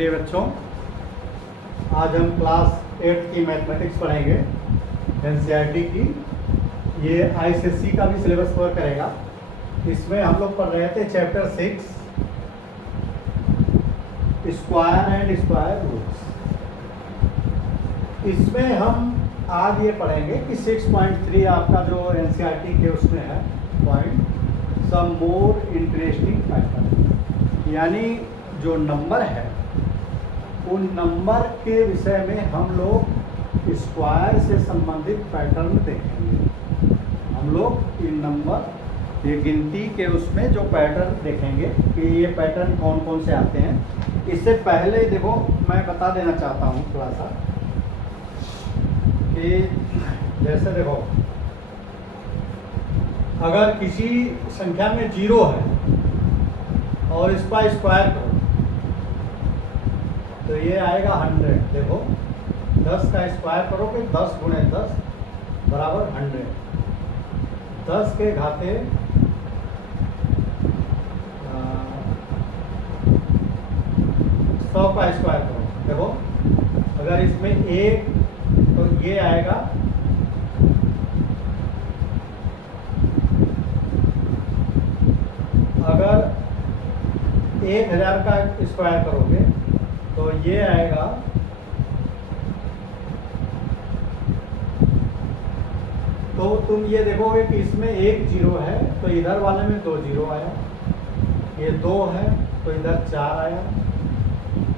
प्रिय बच्चों, आज हम क्लास 8 की मैथमेटिक्स पढ़ेंगे एनसीईआरटी की। ये आईसीएसई का भी सिलेबस कवर करेगा। इसमें हम लोग पढ़ रहे थे chapter 6 square and square roots. इसमें हम आज ये पढ़ेंगे कि 6.3 आपका जो एनसीईआरटी के उसमें है पॉइंट, सम मोर इंटरेस्टिंग पैटर्न, यानी जो नंबर है उन नंबर के विषय में हम लोग स्क्वायर से संबंधित पैटर्न देखेंगे। हम लोग इन नंबर ये गिनती के उसमें जो पैटर्न देखेंगे कि ये पैटर्न कौन कौन से आते हैं। इससे पहले देखो मैं बता देना चाहता हूँ थोड़ा सा कि जैसे देखो, अगर किसी संख्या में 0 है और इसका स्क्वायर करो तो ये आएगा 100। देखो 10 का स्क्वायर करोगे 10 गुणे 10 बराबर 100। 10 के घाते 100 का स्क्वायर करो। देखो अगर इसमें 1 तो ये आएगा अगर 1000 का स्क्वायर करोगे तो ये आएगा तो तुम ये देखोगे कि इसमें 1 0 है तो इधर वाले में 2 0 आया, ये 2 है तो इधर 4 आया,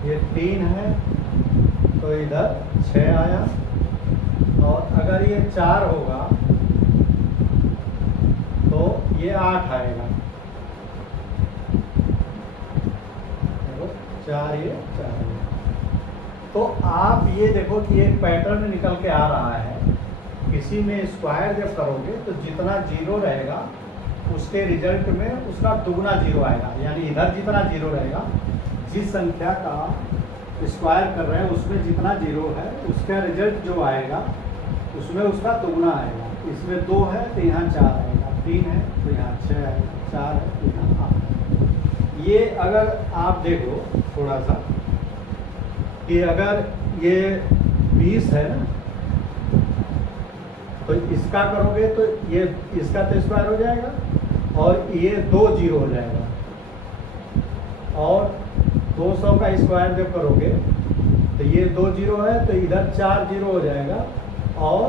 ये 3 है तो इधर 6 आया, और अगर ये 4 होगा तो ये 8 आएगा। देखो 4 ये 4 ये। तो आप ये देखो कि एक पैटर्न निकल के आ रहा है। किसी में स्क्वायर जब करोगे तो जितना 0 रहेगा उसके रिजल्ट में उसका दुगना 0 आएगा, यानी इधर जितना 0 रहेगा, जिस संख्या का स्क्वायर कर रहे हैं उसमें जितना 0 है उसका रिजल्ट जो आएगा उसमें उसका दुगना आएगा। इसमें 2 है तो यहाँ 4 आएगा, 3 है तो यहाँ 6 आएगा, 4 है तो यहाँ 8 आएगा। ये अगर आप देखो थोड़ा सा कि अगर ये 20 है ना तो इसका करोगे तो ये इसका तो स्क्वायर हो जाएगा और ये 2 0 हो जाएगा, और 200 का स्क्वायर जब करोगे तो ये 2 0 है तो इधर 4 0 हो जाएगा, और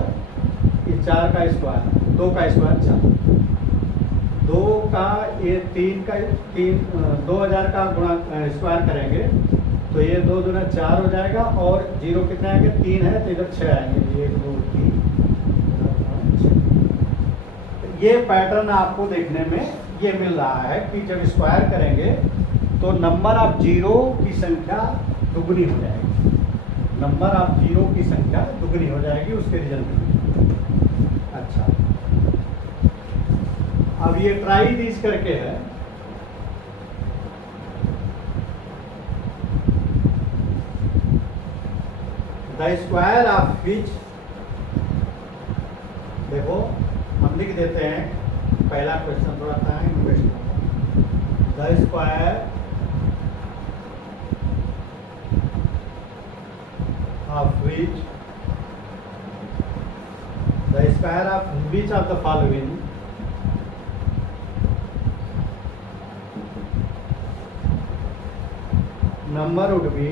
ये 4 का स्क्वायर 2 का स्क्वायर 4, 2 का ये 2000 का गुणा स्क्वायर करेंगे तो ये 2 दूना 4 हो जाएगा, और 0 कितने आएंगे 3 है तो इधर 6 आएंगे, 1 2 3 ये पैटर्न आपको देखने में ये मिल रहा है कि जब स्क्वायर करेंगे तो नंबर ऑफ 0 की संख्या दुगनी हो जाएगी। नंबर ऑफ 0 की संख्या दुगनी हो जाएगी उसके रिजल्ट में। अच्छा, अब ये ट्राई दिस करके है। द स्क्वायर ऑफ विच, देखो हम लिख देते हैं पहला क्वेश्चन, थोड़ा टाइम वेस्ट होगा। The square of which, the square of which of the following number would be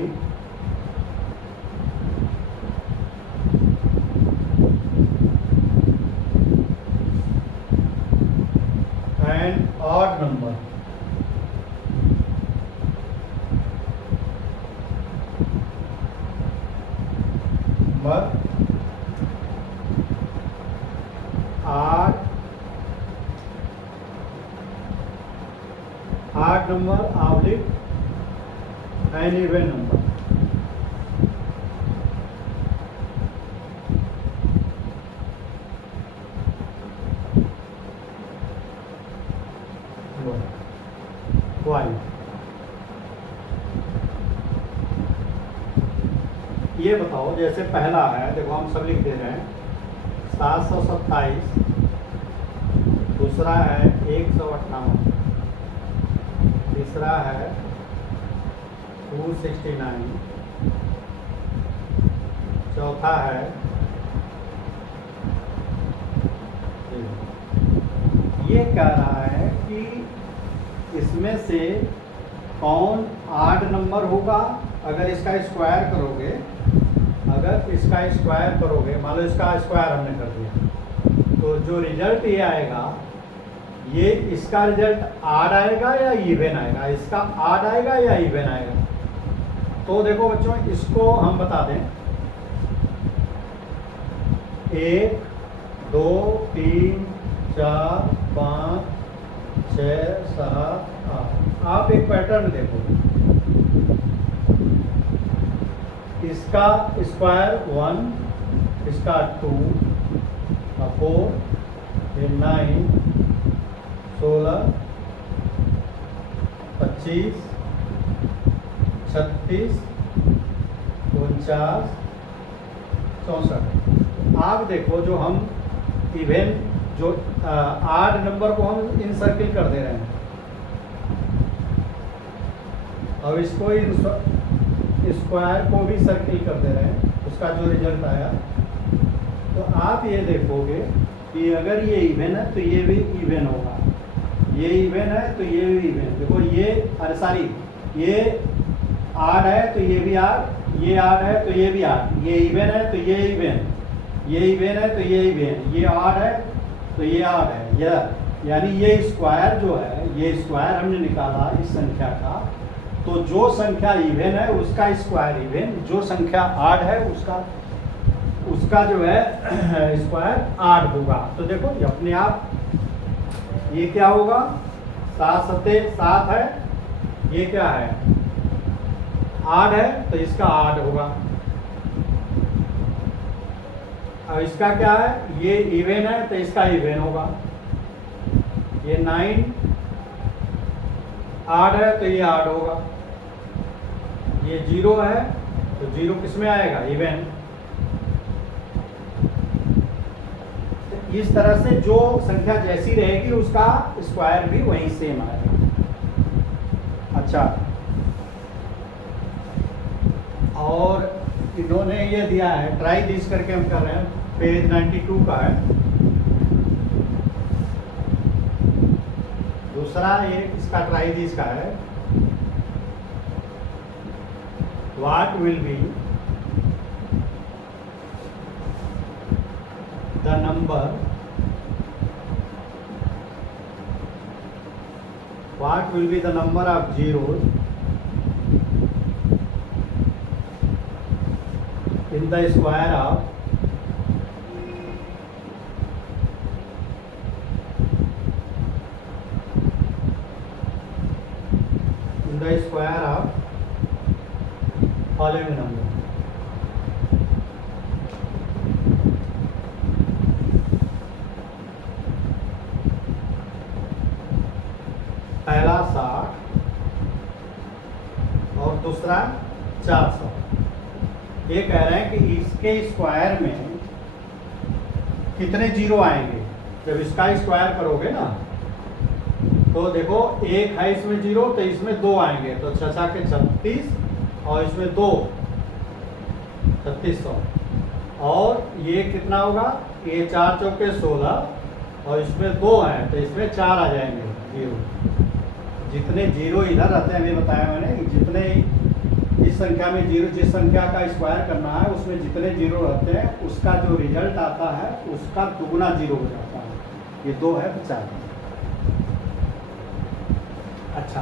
an odd number. But odd number oblique an even number. Why? ये बताओ, जैसे पहला है, देखो हम सब लिख दे रहे हैं 727, दूसरा है 158, तीसरा है 269, चौथा है ये कह रहा है कि इसमें से कौन आड नंबर होगा। अगर इसका स्क्वायर करोगे, मान लो इसका स्क्वायर हमने कर दिया, तो जो रिजल्ट ये आएगा, ये इसका रिजल्ट आड आएगा या इवन आएगा, इसका आड आएगा या इवन आएगा। तो देखो बच्चों, इसको हम बता दें, 1 2 3 4 5 6 7 8। आप एक पैटर्न देखो, इसका स्क्वायर 1, इसका 2, 4, फिर 9, 16, 25, 36, 49, 64। आप देखो, जो हम इवन जो आड नंबर को हम इन सर्किल कर दे रहे हैं। अब इसको स्क्वायर को भी सर्किल कर दे रहे हैं, उसका जो रिजल्ट आया। तो आप ये देखोगे कि अगर ये इवन है तो ये भी इवन होगा, ये इवन है तो ये भी इवन। देखो ये सॉरी, ये आड है तो ये भी आड, ये आड है तो ये भी आड, ये इवन है तो ये इवन, ये इवन है तो ये इवन, ये आड है तो ये आड है। यानी ये स्क्वायर जो है, ये स्क्वायर हमने निकाला इस संख्या का, तो जो संख्या इवन है उसका स्क्वायर इवन, जो संख्या आड है उसका जो है स्क्वायर आड होगा। तो देखो ये अपने आप ये क्या होगा, 7 सत्ते 7 है, ये क्या है आड है तो इसका आड होगा। अब इसका क्या है, ये इवन है तो इसका इवन होगा। ये 9 आड है तो ये आड होगा। ये 0 है तो 0 किस में आएगा, इवन। इस तरह से जो संख्या जैसी रहेगी उसका स्क्वायर भी वही सेम आएगा। अच्छा, और इन्होंने ये दिया है, ट्राई दिस करके हम कर रहे हैं, पेज 92 का है। दूसरा ये इसका ट्राई दिस का है, what will be the number, what will be the number of zeros in the square of following number। पहला 60 और दूसरा 400। ये कह रहे हैं कि इसके स्क्वायर में कितने जीरो आएंगे। जब इसका स्क्वायर करोगे ना, तो देखो एक है इसमें जीरो, तो इसमें 2 आएंगे, तो 6 के 36 और इसमें 2 3600। और ये कितना होगा, ये 4 चौके 16 और इसमें 2 हैं तो इसमें 4 आ जाएंगे जीरो। जितने जीरो इधर रहते हैं, अभी बताया मैंने, जितने इस संख्या में जीरो, जिस संख्या का स्क्वायर करना है उसमें जितने जीरो रहते हैं उसका जो रिजल्ट आता है उसका दुगुना जीरो हो जाता है। ये 2 है 50। अच्छा,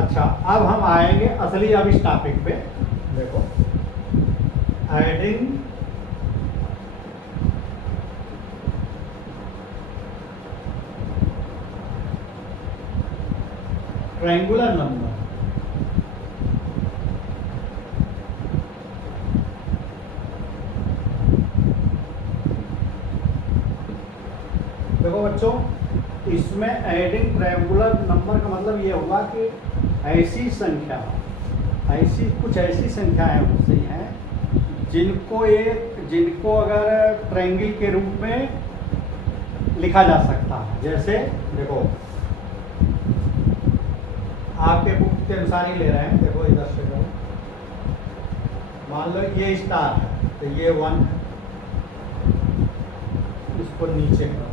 अच्छा अब हम आएंगे असली अब इस टॉपिक पे। देखो, एडिंग ट्रायंगुलर नंबर। देखो बच्चों, इसमें एडिंग ट्रायंगुलर नंबर का मतलब ये हुआ कि ऐसी संख्या, कुछ ऐसी संख्याएं होती हैं जिनको अगर ट्रायंगल के रूप में लिखा जा सकता है। जैसे देखो आपके बुक के अनुसार ही ले रहे हैं, देखो इधर से करो, मान लो ये स्टार है तो ये 1 है, इसको नीचे करो,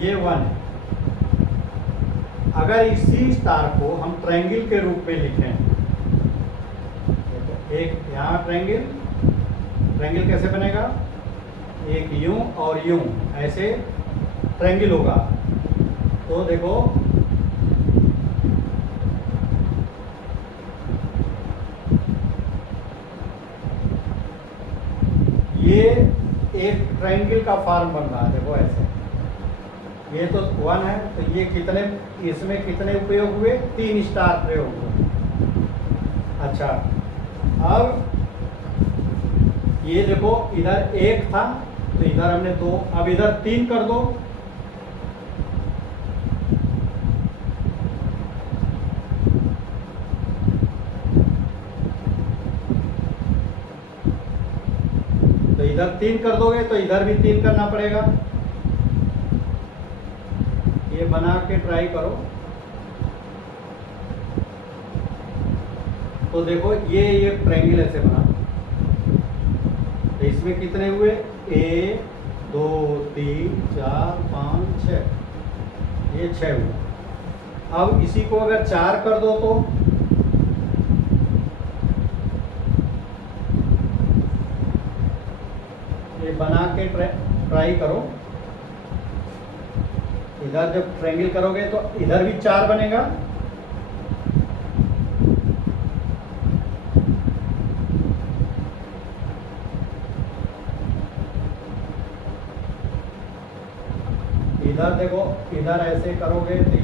ये 1 है। अगर इसी स्टार को हम ट्रायंगल के रूप में लिखें, देखो एक यहाँ ट्रायंगल, ट्रायंगल कैसे बनेगा, एक यूं और यूं ऐसे ट्रायंगल होगा। तो देखो ये एक ट्रायंगल का फॉर्म बन रहा है, देखो ऐसे, ये तो 1 है तो ये कितने, इसमें कितने उपयोग हुए, 3 स्टार प्रयोग हुए। अच्छा अब ये देखो इधर 1 था तो इधर हमने 2, अब इधर 3 कर दो, तो इधर 3 कर दोगे तो इधर भी 3 करना पड़ेगा। ये बना के ट्राई करो तो देखो ये ट्रायंगल ऐसे बना, तो इसमें कितने हुए, 1 2 3 4 5 6, ये 6 हुआ। अब इसी को अगर 4 कर दो तो ये बना के ट्राई करो, इधर जब ट्रायंगल करोगे तो इधर भी 4 बनेगा, इधर देखो इधर ऐसे करोगे तो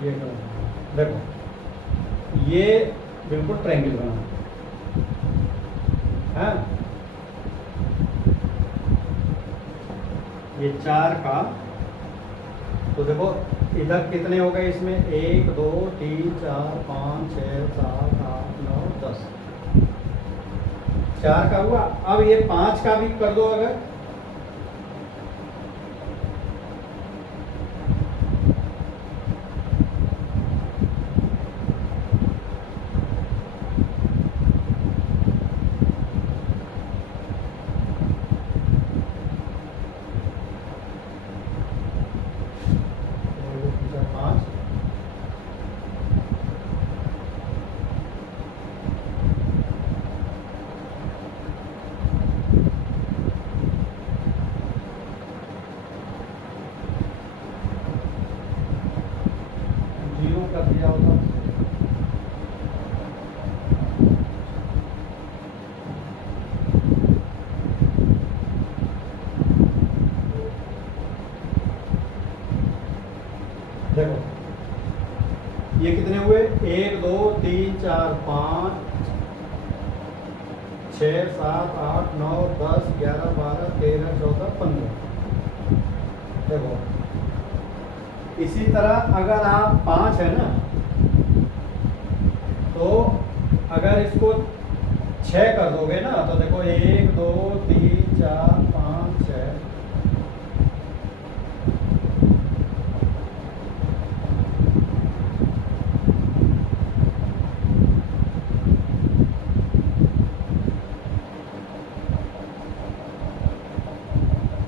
ये करो, देखो ये बिल्कुल ट्रायंगल बना है। ये 4 का तो देखो इधर कितने हो गए, इसमें 1 2 3 4 5 6 7 8 9 10, 4 का हुआ। अब ये 5 का भी कर दो अगर, कर दिया होगा। देखो ये कितने हुए, 1 2 3 4 5 6 7 8 9 10 11 12 13 14 15। देखो इसी तरह अगर आप 5 है ना, तो अगर इसको 6 कर दोगे ना तो देखो 1 2 3 4 5 6,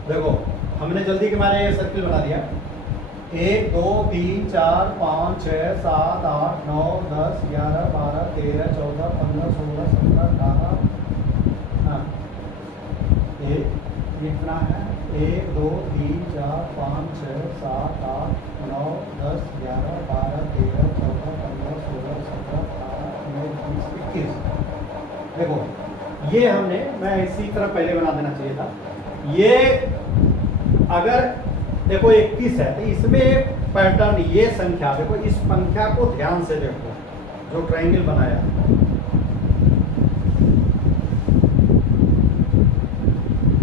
देखो हमने जल्दी के मारे ये सर्किल बना दिया। 1 2 3 4 5 6 7 8 9 10 11 12 13 14 15 16 17 18, हाँ ये कितना है, 1 2 3 4 5 6 7 8 9 10 11 12 13 14 15 16 17 18 19 20 21। देखो ये हमने, मैं इसी तरह पहले बना देना चाहिए था। ये अगर देखो 21 है तो इसमें पैटर्न, ये संख्या देखो, इस संख्या को ध्यान से देखो जो ट्रायंगल बनाया, 1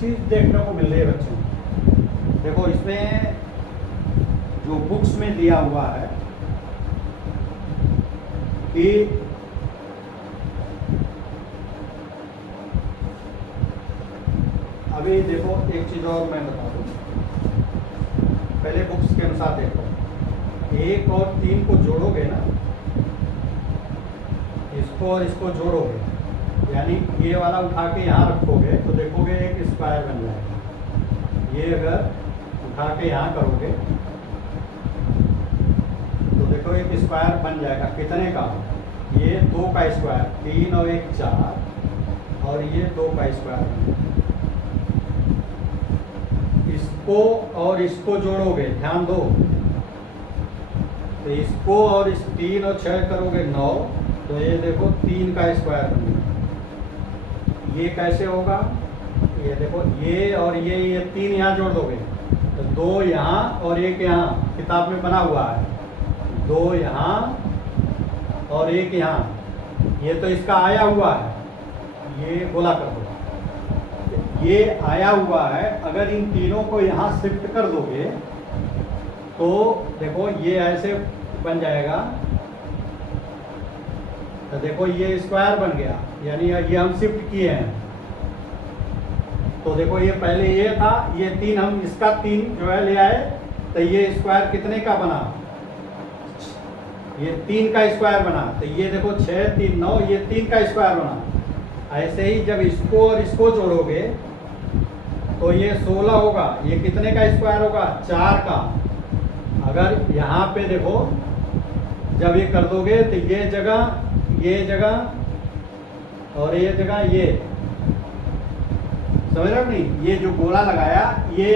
चीज़ देखने को मिल रही है बच्चों। देखो इसमें जो बुक्स में दिया हुआ है कि अभी देखो एक चीज़ और मैं बता दूं, पहले बुक्स के अनुसार देखो, 1 और 3 को जोड़ोगे ना, इसको और इसको जोड़ोगे, यानी ये वाला उठा के यहाँ रखोगे तो देखोगे एक स्क्वायर बन जाएगा। ये अगर उठा के यहाँ करोगे तो देखो एक स्क्वायर बन जाएगा। कितने का? ये 2 का स्क्वायर, 3 और 1 4, और ये 2 का स्क्वायर। इसको और इसको जोड़ोगे, ध्यान दो, तो इसको और इस 3 और 6 करोगे 9, तो ये देखो 3 का स्क्वायर बन गया। ये कैसे होगा? ये देखो ये और ये 3 यहाँ जोड़ दोगे तो 2 यहाँ और 1 यहाँ, किताब में बना हुआ है 2 यहाँ और 1 यहाँ। ये तो इसका आया हुआ है, ये गोला कर दो, ये आया हुआ है। अगर इन तीनों को यहाँ शिफ्ट कर दोगे तो देखो ये ऐसे बन जाएगा, तो देखो ये स्क्वायर बन गया, यानी ये हम शिफ्ट किए हैं। तो देखो ये पहले ये था, ये 3 हम इसका 3 जो है ले आए, तो ये स्क्वायर कितने का बना? ये 3 का स्क्वायर बना। तो ये देखो 6 3 9, ये 3 का स्क्वायर बना। ऐसे ही जब इसको और इसको जोड़ोगे तो ये 16 होगा। ये कितने का स्क्वायर होगा? 4 का। अगर यहाँ पे देखो जब ये कर दोगे तो ये जगह और ये जगह, ये समझ रहे हो नहीं? ये जो गोला लगाया ये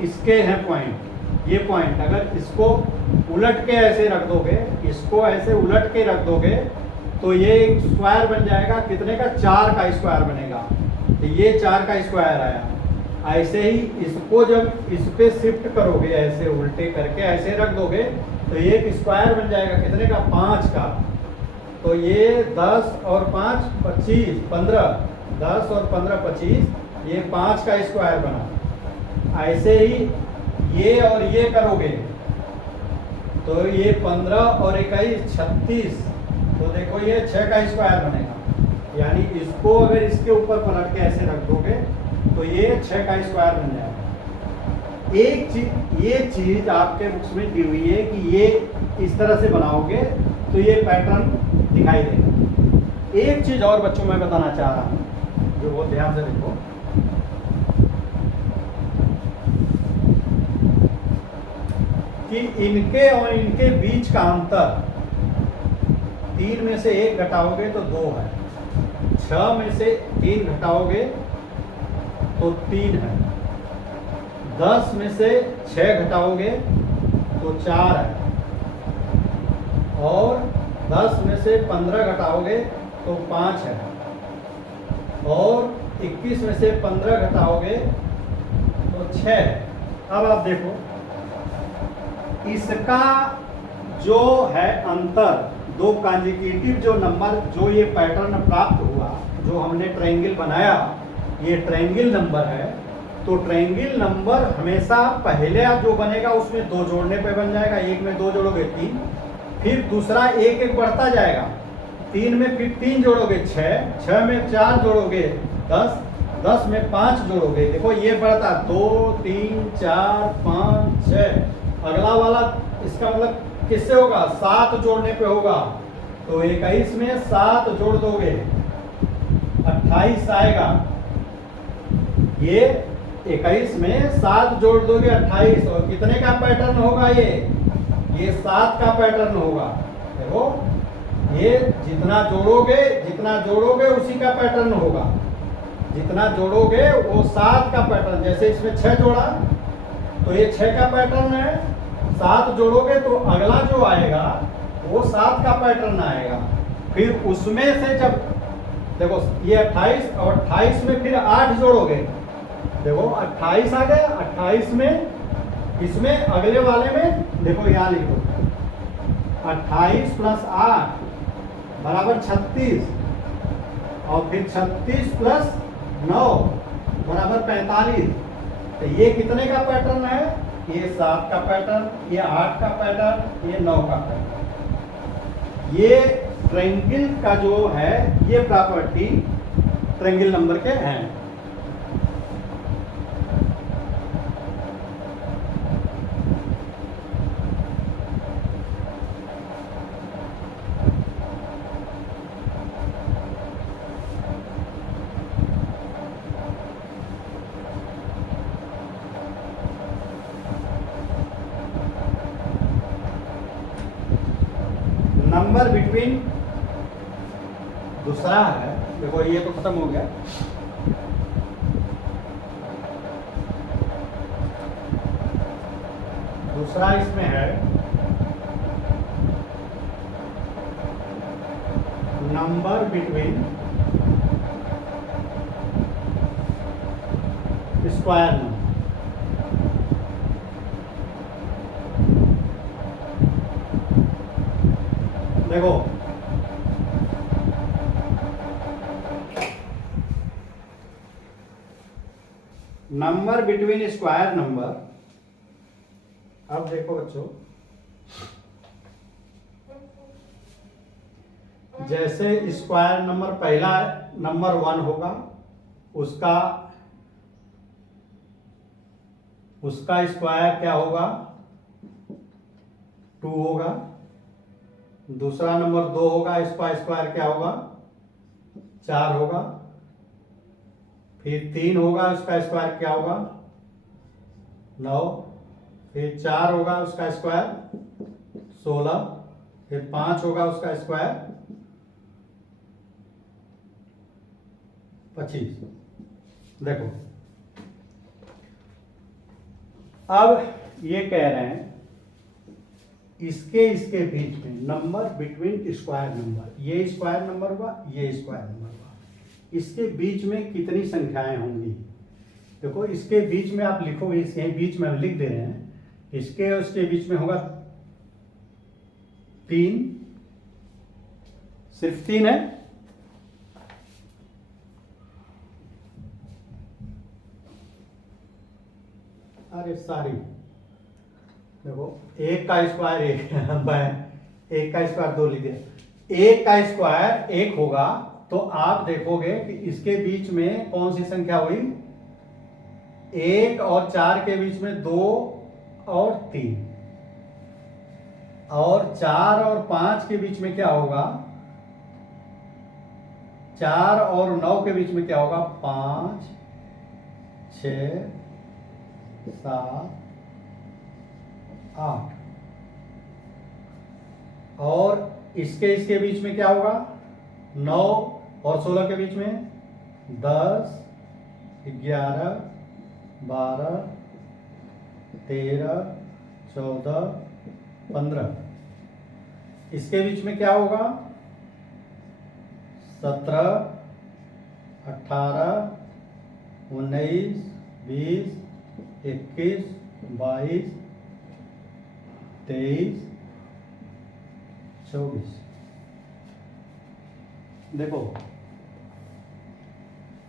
इसके हैं पॉइंट, ये पॉइंट अगर इसको उलट के ऐसे रख दोगे, इसको ऐसे उलट के रख दोगे तो ये एक स्क्वायर बन जाएगा। कितने का? 4 का स्क्वायर बनेगा। तो ये 4 का स्क्वायर आया। ऐसे ही इसको जब इस पे शिफ्ट करोगे, ऐसे उल्टे करके ऐसे रख दोगे तो ये एक स्क्वायर बन जाएगा। कितने का? 5 का। तो ये 10 और 5 25 15, 10 और 15 25, ये 5 का स्क्वायर बना। ऐसे ही ये और ये करोगे तो ये 15 और 21 36, तो देखो ये 6 का स्क्वायर बनेगा। यानी इसको अगर इसके ऊपर पलट के ऐसे रख दोगे तो ये 6 का स्क्वायर बन जाएगा। एक चीज, ये चीज आपके बुक्स में दी हुई है कि ये इस तरह से बनाओगे तो ये पैटर्न दिखाई देगा। एक चीज और बच्चों मैं बताना चाह रहा हूँ, जो बहुत ध्यान से देखो, कि इनके और इनके बीच का अंतर 3 में से 1 घटाओगे तो 2 है, 6 में से 3 घटाओगे तो 3 है, 10 में से 6 घटाओगे तो 4 है, और 10 में से 15 घटाओगे तो 5 है, और 21 में से 15 घटाओगे तो 6 है। अब आप देखो इसका जो है अंतर, 2 कॉन्जिक्यूटिव जो नंबर, जो ये पैटर्न प्राप्त हुआ, जो हमने ट्रायंगल बनाया, ये ट्रायंगल नंबर है। तो ट्रायंगल नंबर हमेशा पहले आप जो बनेगा उसमें 2 जोड़ने पे बन जाएगा। 1 में 2 जोड़ोगे 3, फिर दूसरा 1 1 बढ़ता जाएगा, 3 में फिर 3 जोड़ोगे 6, 6 में 4 जोड़ोगे 10, 10 में 5 जोड़ोगे, देखो ये बढ़ता 2 3 4 5 6। अगला वाला इसका मतलब किससे होगा? 7 जोड़ने पे होगा। तो 21 में 7 जोड़ दोगे 28 आएगा। ये 21 में 7 जोड़ दोगे 28, और कितने का पैटर्न होगा? ये 7 का पैटर्न होगा। देखो ये जितना जोड़ोगे उसी का पैटर्न होगा। जितना जोड़ोगे वो 7 का पैटर्न, जैसे इसमें 6 जोड़ा तो ये 6 का पैटर्न है, 7 जोड़ोगे तो अगला जो आएगा वो 7 का पैटर्न आएगा। फिर उसमें से जब देखो ये 28 और 28 में फिर 8 जोड़ोगे, देखो 28 आ गया। 28 में इसमें अगले वाले में देखो यहाँ लिखो 28 प्लस 8 बराबर 36, और फिर 36 प्लस 9 बराबर 45। तो ये कितने का पैटर्न है? ये 7 का पैटर्न, ये 8 का पैटर्न, ये 9 का पैटर्न। ये ट्रायंगल का जो है ये प्रॉपर्टी ट्रायंगल नंबर के हैं। नंबर बिटवीन दूसरा है, देखो ये तो खत्म हो गया। दूसरा इसमें है नंबर बिटवीन स्क्वायर नंबर। देखो नंबर बिटवीन स्क्वायर नंबर। अब देखो बच्चों, जैसे स्क्वायर नंबर पहला नंबर 1 होगा, उसका स्क्वायर क्या होगा? 2 होगा। दूसरा नंबर 2 होगा, इसका स्क्वायर क्या होगा? 4 होगा। फिर 3 होगा, उसका स्क्वायर क्या होगा? 9। फिर 4 होगा, उसका स्क्वायर 16। फिर 5 होगा, उसका स्क्वायर 25। देखो अब ये कह रहे हैं इसके बीच में नंबर बिटवीन स्क्वायर नंबर, ये स्क्वायर नंबर हुआ, ये स्क्वायर नंबर हुआ, इसके बीच में कितनी संख्याएं होंगी? देखो इसके बीच में आप लिखोगे, इसके बीच में हम लिख दे रहे हैं, इसके और उसके बीच में होगा 3, सिर्फ 3 है। अरे सॉरी, देखो 1 का स्क्वायर 1 का स्क्वायर 2 लिख दिया। 1 का स्क्वायर 1 होगा, तो आप देखोगे कि इसके बीच में कौन सी संख्या हुई? 1 और 4 के बीच में 2 और 3, और 4 और 5 के बीच में क्या होगा? 4 और 9 के बीच में क्या होगा? 5, 6, 7, 8। और इसके बीच में क्या होगा? 9 और 16 के बीच में 10, 11, 12, 13, 14, 15। इसके बीच में क्या होगा? 17, 18, 19, 20, 21, 22, 23, 24। देखो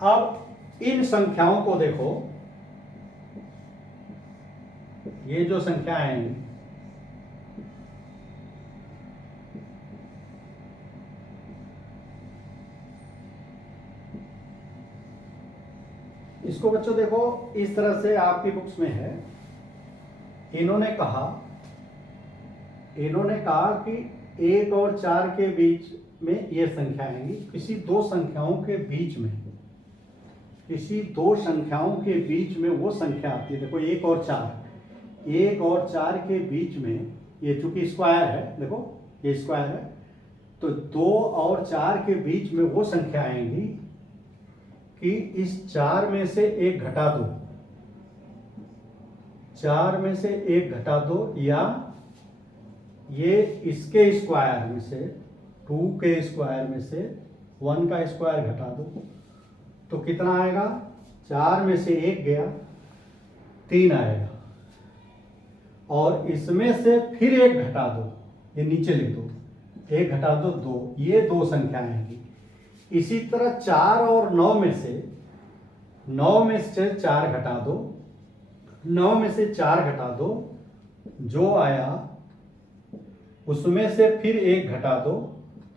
अब इन संख्याओं को देखो, ये जो संख्याएं हैं, इसको बच्चों देखो इस तरह से आपकी बुक्स में है। इन्होंने कहा कि 1 और 4 के बीच में ये संख्या आएंगी, किसी दो संख्याओं के बीच में, किसी दो संख्याओं के बीच में वो संख्या आती है। देखो 1 और 4 के बीच में, ये चूंकि स्क्वायर है, देखो ये स्क्वायर है, तो 2 और 4 के बीच में वो संख्या आएंगी कि इस 4 में से 1 घटा दो, 4 में से 1 घटा दो, या ये इसके स्क्वायर में से 2 के स्क्वायर में से 1 का स्क्वायर घटा दो, तो कितना आएगा? 4 में से 1 गया, 3 आएगा। और इसमें से फिर 1 घटा दो, ये नीचे लिख दो, 1 घटा दो 2, ये 2 संख्या आएंगी। इसी तरह 4 और 9 में से 9 में से 4 घटा दो, 9 में से 4 घटा दो, जो आया उसमें से फिर 1 घटा दो,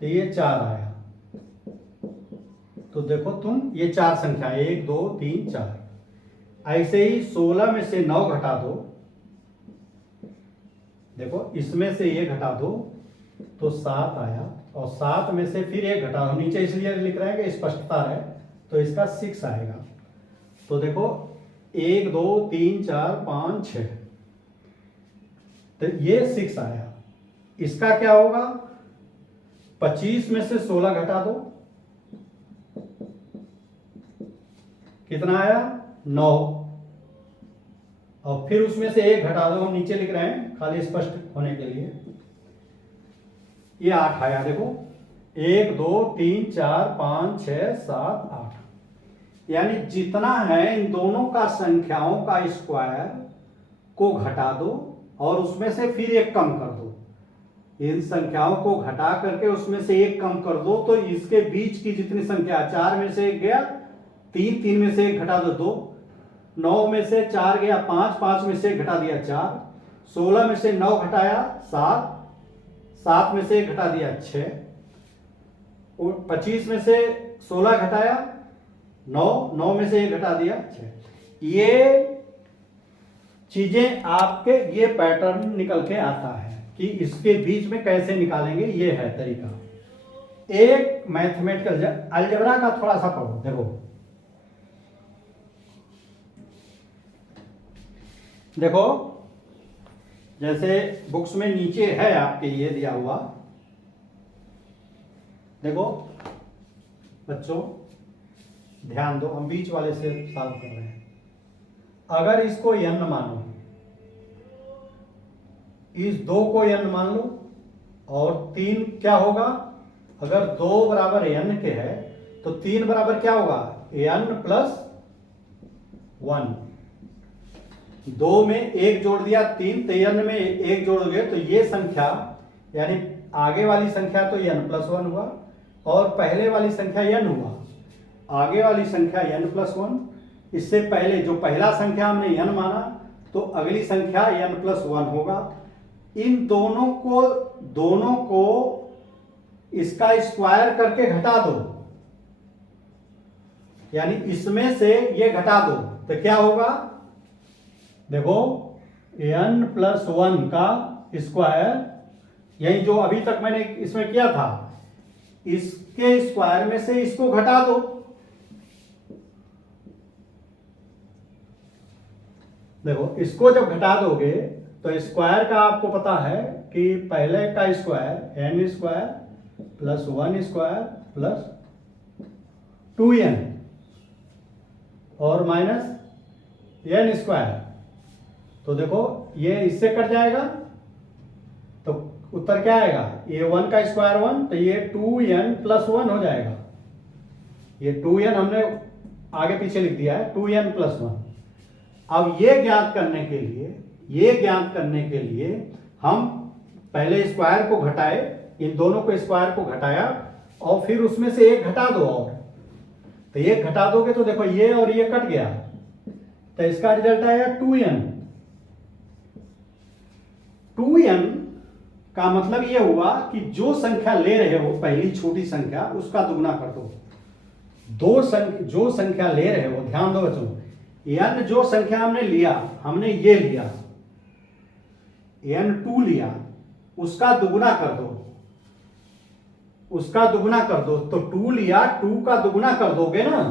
तो ये 4 आया। तो देखो तुम ये 4 संख्या 1 2 3 4। ऐसे ही 16 में से 9 घटा दो, देखो इसमें से ये घटा दो तो 7 आया, और 7 में से फिर 1 घटा दो, नीचे इसलिए लिख रहे हैं कि स्पष्टता है, तो इसका 6 आएगा। तो देखो 1 2 3 4 5 6, तो ये 6 आया। इसका क्या होगा, 25 में से 16 घटा दो, कितना आया 9, और फिर उसमें से 1 घटा दो, हम नीचे लिख रहे हैं खाली स्पष्ट होने के लिए, ये 8 आया। देखो 1 2 3 4 5 6 7 8, यानी जितना है इन दोनों का संख्याओं का स्क्वायर को घटा दो और उसमें से फिर 1 कम कर दो। इन संख्याओं को घटा करके उसमें से 1 कम कर दो, तो इसके बीच की जितनी संख्या, 4 में से 1 गया 3, 3 में से 1 घटा दो 2, 9 में से 4 गया 5, 5 में से 1 घटा दिया 4, 16 में से 9 घटाया 7, 7 में से 1 घटा दिया 6, और 25 में से 16 घटाया 9, 9 में से 1 घटा दिया 6। ये चीजें आपके, ये पैटर्न निकल के आता है कि इसके बीच में कैसे निकालेंगे, ये है तरीका। एक मैथमेटिकल अलजेब्रा का थोड़ा सा पढ़ो। देखो देखो जैसे बुक्स में नीचे है आपके ये दिया हुआ, देखो बच्चों ध्यान दो, हम बीच वाले से सॉल्व कर रहे हैं। अगर इसको n मानो, इस 2 को n मान लो, और 3 क्या होगा, अगर 2 बराबर n के है तो 3 बराबर क्या होगा, n प्लस 1। 2 में 1 जोड़ दिया 3, तो n में 1 जोड़ोगे तो ये संख्या, यानी आगे वाली संख्या तो n प्लस 1 हुआ, और पहले वाली संख्या n हुआ, आगे वाली संख्या n प्लस 1। इससे पहले जो पहला संख्या हमने n माना, तो अगली संख्या n प्लस 1 होगा। इन दोनों को इसका स्क्वायर करके घटा दो, यानी इसमें से ये घटा दो, तो क्या होगा, देखो n प्लस 1 का स्क्वायर, यही जो अभी तक मैंने इसमें किया था, इसके स्क्वायर में से इसको घटा दो, देखो इसको जब घटा दोगे तो स्क्वायर का आपको पता है कि पहले का square n square plus 1 square plus 2n और माइनस n स्क्वायर, तो देखो ये इससे कट जाएगा, तो उत्तर क्या आएगा, ये 1 का स्क्वायर 1, तो ये 2n प्लस 1 हो जाएगा। ये 2n हमने आगे पीछे लिख दिया है, 2n प्लस 1। अब ये ज्ञात करने के लिए हम पहले स्क्वायर को घटाए, इन दोनों को स्क्वायर को घटाया, और फिर उसमें से 1 घटा दो, और तो 1 घटा दोगे तो देखो ये और ये कट गया, तो इसका रिजल्ट आएगा 2n। 2n का मतलब ये हुआ कि जो संख्या ले रहे हो पहली छोटी संख्या, उसका दुगना कर दो। जो संख्या ले रहे हो, ध्यान दो बच्चों, n जो संख्या हमने लिया, हमने ये लिया n2 लिया, उसका दुगुना कर दो, तो 2 लिया, 2 का दुगुना कर दोगे ना,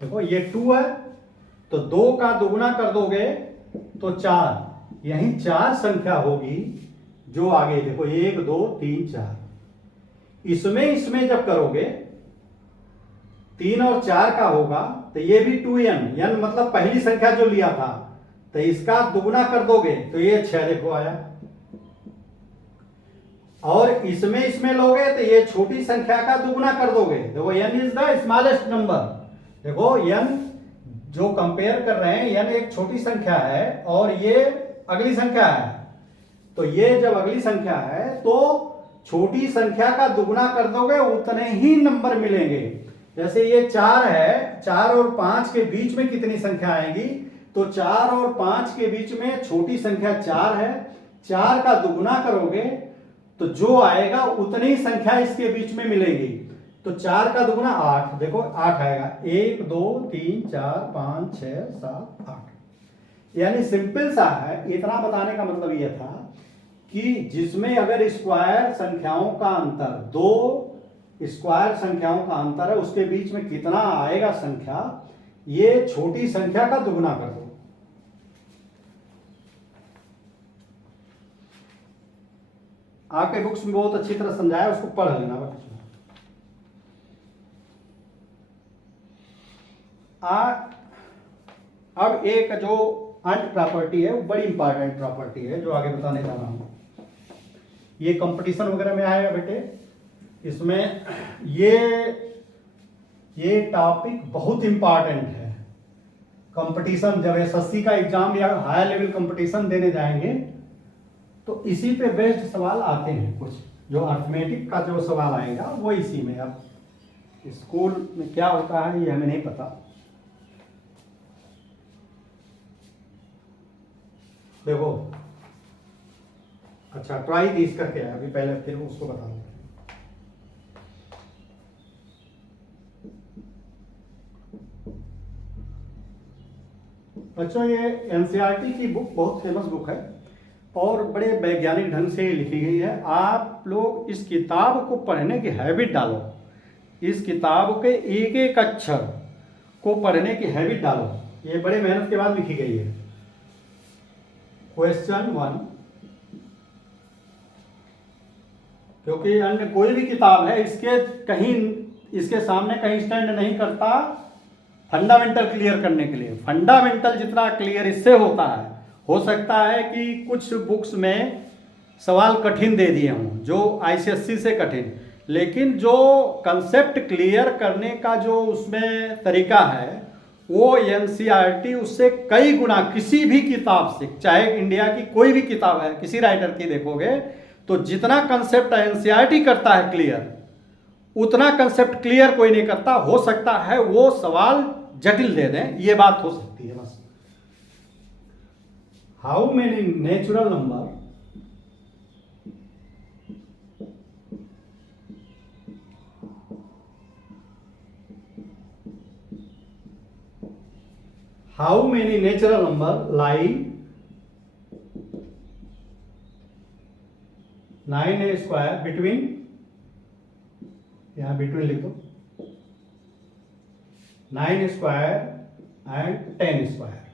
देखो ये 2 है, तो 2 का दुगुना कर दोगे तो 4, यही 4 संख्या होगी जो आगे देखो 1 2 3 4, इसमें जब करोगे 3 और 4 का होगा, तो ये भी 2n, n मतलब पहली संख्या जो लिया था, तो इसका दुगुना कर दोगे तो ये 6 देखो आया, और इसमें लोगे तो ये छोटी संख्या का दुगुना कर दोगे, देखो n is the smallest number. देखो n जो कंपेयर कर रहे हैं, n एक छोटी संख्या है और ये अगली संख्या है, तो ये जब अगली संख्या है तो छोटी संख्या का दुगुना कर दोगे उतने ही नंबर मिलेंगे। जैसे ये 4 है, 4 और 5 के बीच में कितनी संख्या आएगी? तो 4 और 5 के बीच में छोटी संख्या 4 है, 4 का दुगुना करोगे तो जो आएगा उतनी ही संख्या इसके बीच में मिलेगी। तो 4 का दुगुना 8, देखो 8 आएगा, 1 2 3 4 5 6 7 8। यानी सिंपल सा है। इतना बताने का मतलब यह था कि जिसमें अगर स्क्वायर संख्याओं का अंतर, दो स्क्वायर संख्याओं का अंतर है, उसके बीच में कितना आएगा संख्या, ये छोटी संख्या का दुगुना कर दो। आपके बुक्स में बहुत अच्छी तरह समझाया, उसको पढ़ लेना बच्चों। अब एक जो अंत प्रॉपर्टी है वो बड़ी इंपॉर्टेंट प्रॉपर्टी है जो आगे बताने जा रहा हूं। ये कंपटीशन वगैरह में आएगा बेटे। इसमें ये टॉपिक बहुत इंपॉर्टेंट है। कंपटीशन जब एसएससी का एग्जाम या हायर लेवल कंपटीशन देने जाएंगे तो इसी पे बेस्ड सवाल आते हैं। कुछ जो अर्थमेटिक का जो सवाल आएगा वो इसी में। अब स्कूल में क्या होता है ये हमें नहीं पता। देखो, अच्छा ट्राई दिस करके है अभी, पहले फिर उसको बता दूं। बच्चों ये एनसीईआरटी की बुक बहुत फेमस बुक है और बड़े वैज्ञानिक ढंग से लिखी गई है। आप लोग इस किताब को पढ़ने की हैबिट डालो। इस किताब के एक एक अक्षर को पढ़ने की हैबिट डालो। ये बड़े मेहनत के बाद लिखी गई है। क्वेश्चन 1, क्योंकि अन्य कोई भी किताब है इसके सामने कहीं स्टैंड नहीं करता फंडामेंटल क्लियर करने के लिए। फंडामेंटल जितना क्लियर इससे होता है, हो सकता है कि कुछ बुक्स में सवाल कठिन दे दिए हों, जो आईसीएससी से कठिन, लेकिन जो कंसेप्ट क्लियर करने का जो उसमें तरीका है वो एनसीईआरटी उससे कई गुना किसी भी किताब से, चाहे इंडिया की कोई भी किताब है किसी राइटर की देखोगे तो जितना कंसेप्ट एनसीईआरटी करता है क्लियर, उतना कंसेप्ट क्लियर कोई नहीं करता। हो सकता है वो सवाल जटिल दे दें, ये बात हो सकती है बस। How many natural number lie 9a square between, यहां बिटवीन लिखो, 9 स्क्वायर एंड 10 स्क्वायर।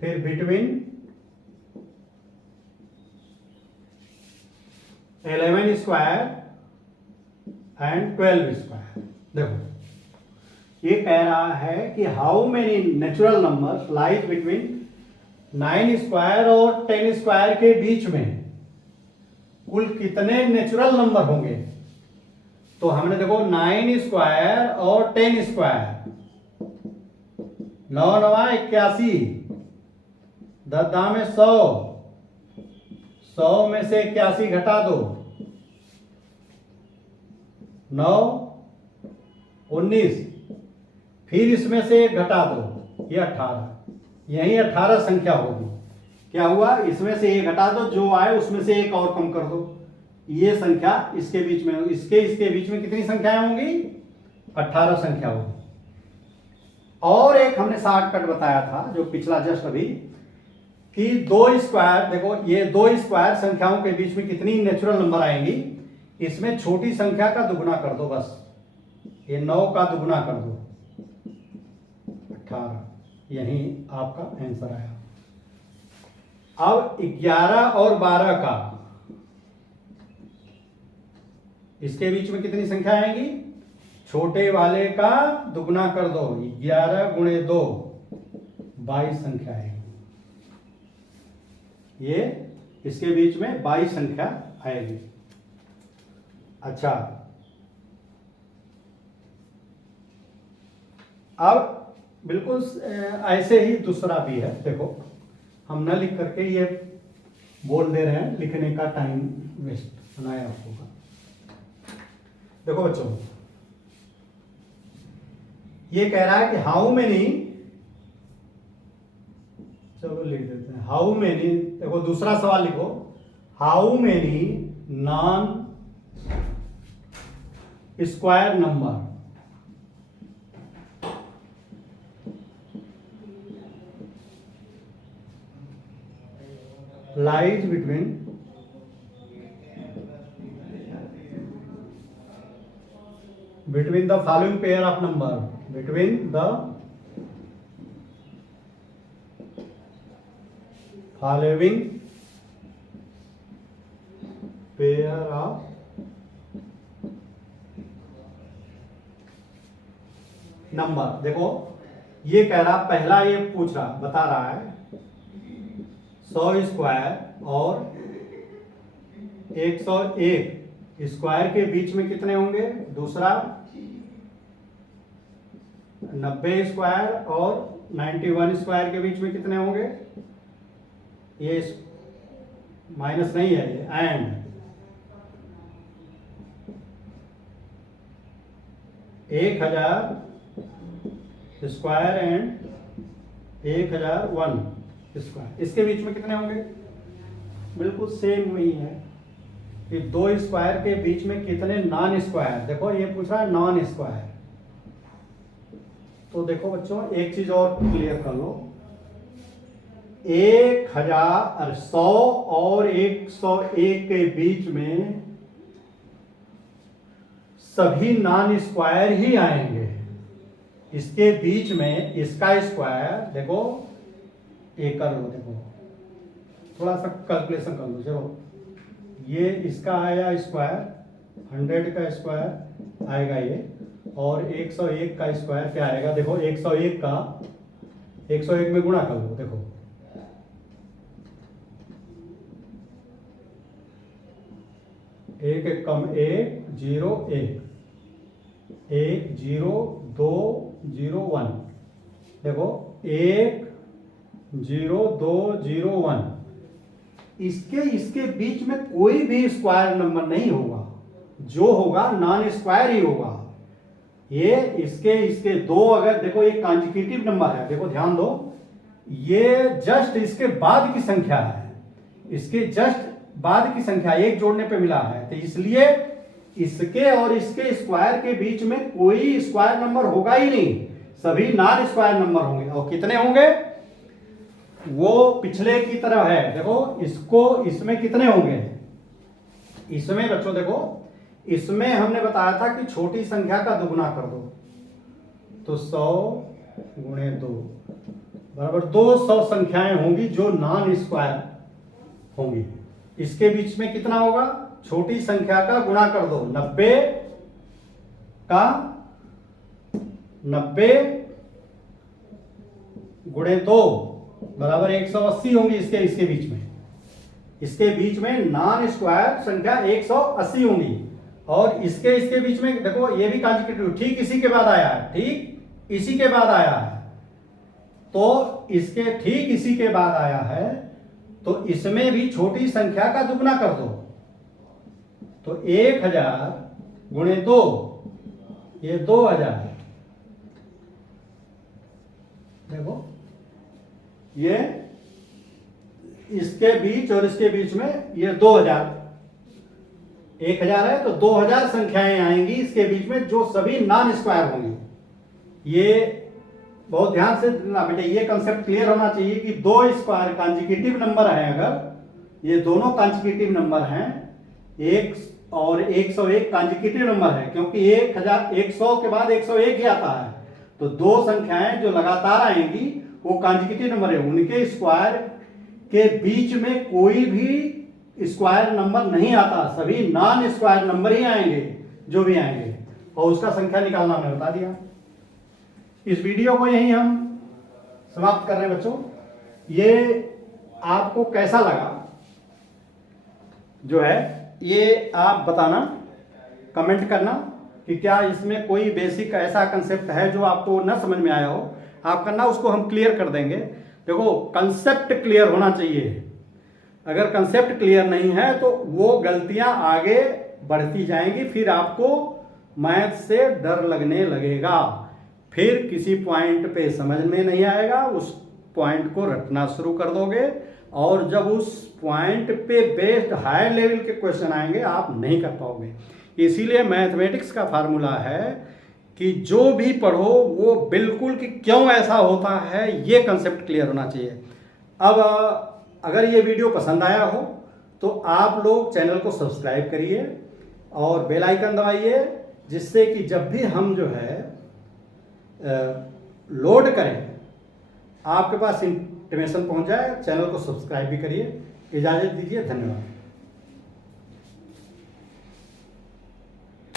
फिर बिटवीन 11 स्क्वायर एंड 12 स्क्वायर। देखो ये कह रहा है कि how many natural numbers lies between 9 square और 10 स्क्वायर के बीच में कुल कितने नेचुरल नंबर होंगे। तो हमने देखो 9 स्क्वायर और 10 स्क्वायर, 9 9 81, 10 में 100, 100 में से 81 घटा दो, 9 19, फिर इसमें से एक घटा दो, ये 18। यही 18 संख्या होगी। क्या हुआ, इसमें से एक घटा दो, जो आए उसमें से एक और कम कर दो, ये संख्या इसके बीच में, इसके बीच में कितनी संख्याएं होंगी, 18 संख्या होगी। और एक हमने शॉर्टकट बताया था जो पिछला जस्ट अभी, कि 2 स्क्वायर, देखो ये 2 स्क्वायर संख्याओं के बीच में कितनी नेचुरल नंबर आएंगी, इसमें छोटी संख्या का दुगुना कर दो, बस ये 9 का दुगुना कर दो, 18। यही आपका आंसर आया। अब 11 और 12 का, इसके बीच में कितनी संख्या आएंगी, छोटे वाले का दुगुना कर दो, 11 गुणे 2, 22 संख्या आएगी। ये इसके बीच में 22 संख्या आएगी। अच्छा, अब बिल्कुल ऐसे ही दूसरा भी है। देखो हम न लिख करके ये बोल दे रहे हैं, लिखने का टाइम वेस्ट बनाया होगा। देखो बच्चों, ये कह रहा है कि हाउ मेनी, चलो लिख देते हैं, हाउ मेनी, देखो दूसरा सवाल लिखो, how many non square number lies between the following pair of number, between the following pair of number. देखो ये कह रहा, पहला ये पूछ रहा, बता रहा है 100 स्क्वायर और 101 स्क्वायर के बीच में कितने होंगे, दूसरा 90 स्क्वायर और 91 स्क्वायर के बीच में कितने होंगे, ये माइनस नहीं है ये, एंड 1000 स्क्वायर एंड 1001 स्क्वायर, इसके बीच में कितने होंगे, बिल्कुल सेम वही है कि 2 स्क्वायर के बीच में कितने नॉन स्क्वायर। देखो ये पूछ रहा है नॉन स्क्वायर, तो देखो बच्चों एक चीज और क्लियर कर लो, 100 और 101 के बीच में सभी नॉन स्क्वायर ही आएंगे। इसके बीच में इसका स्क्वायर, देखो एक कर लो, देखो थोड़ा सा कैलकुलेशन कर लो, चलो ये इसका आया स्क्वायर, 100 का स्क्वायर आएगा ये, और 101 का स्क्वायर क्या आएगा, देखो 101 का 101 में गुणा कर लो, देखो एक एक कम 1 0 1 1 0 2 0 1, देखो 1 0 2 0 1, इसके बीच में कोई भी स्क्वायर नंबर नहीं होगा, जो होगा नॉन स्क्वायर ही होगा। ये इसके दो, अगर देखो ये कॉन्जिक्यूटिव नंबर है, देखो ध्यान दो, ये जस्ट इसके बाद की संख्या है, इसके जस्ट बाद की संख्या एक जोड़ने पे मिला है, तो इसलिए इसके और इसके स्क्वायर के बीच में कोई स्क्वायर नंबर होगा ही नहीं, सभी नॉन स्क्वायर नंबर होंगे। और कितने होंगे, वो पिछले की तरह है, देखो इसको इसमें कितने होंगे, इसमें बच्चों देखो, इसमें हमने बताया था कि छोटी संख्या का दुगुना कर दो, तो 100 गुणे 2 बराबर 200 संख्याएं होंगी जो नॉन स्क्वायर होंगी। इसके बीच में कितना होगा, छोटी संख्या का गुणा कर दो, 90 का 90 गुणे 2 बराबर 180 होंगी। इसके बीच में नॉन स्क्वायर संख्या 180 होंगी, और इसके बीच में देखो ये भी कॉन्जिक्यूटिव ठीक इसी के बाद आया है, ठीक इसी के बाद आया है, तो इसके ठीक इसी के बाद आया है, तो इसमें भी छोटी संख्या का दुगना कर दो, तो 1000 गुणे 2 ये 2000, देखो ये इसके बीच और इसके बीच में ये 2000, 1000 है तो 2000 संख्याएं आएंगी इसके बीच में, जो सभी नॉन स्क्वायर होंगी। ये बहुत ध्यान से ना बेटे, ये कंसेप्ट क्लियर होना चाहिए कि 2 स्क्वायर कॉन्जिक्यूटिव नंबर है, अगर ये दोनों कॉन्जिक्यूटिव नंबर हैं, 1 और 101 कॉन्जिक्यूटिव नंबर है, क्योंकि 100 के बाद 101 ही आता है, तो 2 संख्याएं जो लगातार आएंगी वो कॉन्जिक्यूटिव नंबर है, उनके स्क्वायर के बीच में कोई भी स्क्वायर नंबर नहीं आता, सभी नॉन स्क्वायर नंबर ही आएंगे जो भी आएंगे, और उसका संख्या निकालना हमने बता दिया। इस वीडियो को यहीं हम समाप्त कर रहे हैं बच्चों। ये आपको कैसा लगा जो है ये आप बताना, कमेंट करना कि क्या इसमें कोई बेसिक ऐसा कंसेप्ट है जो आपको न समझ में आया हो, आप करना, उसको हम क्लियर कर देंगे। देखो कंसेप्ट क्लियर होना चाहिए, अगर कंसेप्ट क्लियर नहीं है तो वो गलतियां आगे बढ़ती जाएंगी, फिर आपको मैथ से डर लगने लगेगा, फिर किसी पॉइंट पे समझ में नहीं आएगा, उस पॉइंट को रटना शुरू कर दोगे, और जब उस पॉइंट पे बेस्ड हायर लेवल के क्वेश्चन आएंगे आप नहीं कर पाओगे। इसीलिए मैथमेटिक्स का फार्मूला है कि जो भी पढ़ो वो बिल्कुल कि क्यों ऐसा होता है ये कंसेप्ट क्लियर होना चाहिए। अब अगर ये वीडियो पसंद आया हो तो आप लोग चैनल को सब्सक्राइब करिए और बेल आइकन दबाइए, जिससे कि जब भी हम जो है लोड करें आपके पास इंटीमेशन पहुंच जाए। चैनल को सब्सक्राइब भी करिए। इजाज़त दीजिए, धन्यवाद।